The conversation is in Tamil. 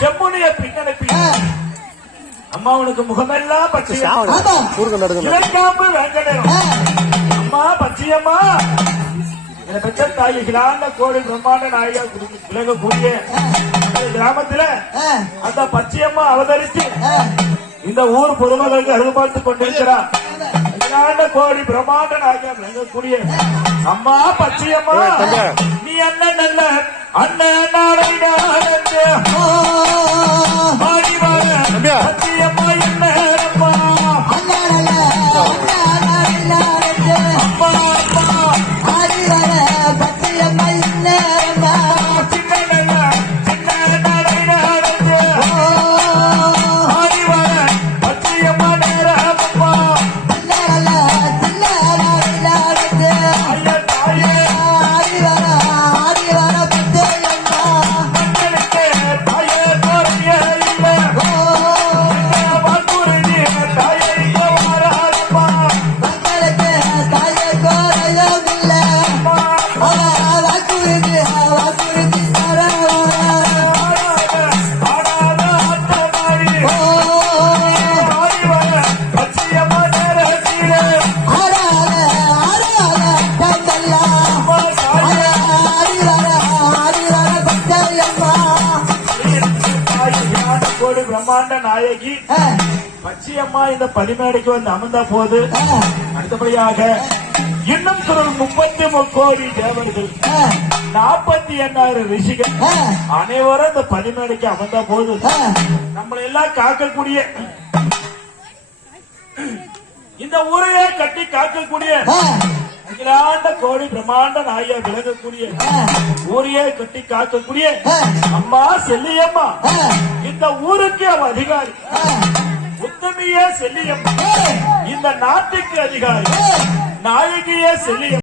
செம்முனிய பின்னடைப்பி அம்மா உனக்கு முகமெல்லாம் பச்சை இலக்காம்பு வேங்கடம் அம்மா பச்சையம்மா என பெற்ற தாய் கிராண்ட கோடி பிரம்மாண்ட நாயகா விலகக்கூடிய கிராமத்துல அந்த பச்சையம்மா அவதரித்து இந்த ஊர் பொதுமக்களுக்கு அருள்பார்த்துக் கொண்டிருக்கிறார். கிராண்ட கோடி பிரம்மாண்ட நாயகா விலகக்கூடிய அம்மா பச்சையம்மா நீ அண்ணன் நல்ல அண்ணன் நாளை பச்சையம்மா என்ன பிரம்மாண்ட நாயகி பச்சையம்மா இந்த பரிமேடைக்கு வந்து அமர்ந்த போது அடுத்தபடியாக இன்னும் குரல் 33 கோடி தேவர்கள் 48,000 ரிஷிகள் அனைவரும் இந்த பரிமேடைக்கு அமர்ந்த போது நம்மளை எல்லாம் காக்கக்கூடிய இந்த ஊரையே கட்டி காக்கக்கூடிய அகிலாண்ட கோடி பிரம்மாண்ட நாயா விலகக்கூடிய ஊரையே கட்டி காக்கக்கூடிய அம்மா செல்லியம்மா இந்த ஊருக்கு அவ அதிகாரி. உத்தமியே செல்லியம்மா இந்த நாட்டுக்கு அதிகாரி. நாயகியே செல்லியம்மா.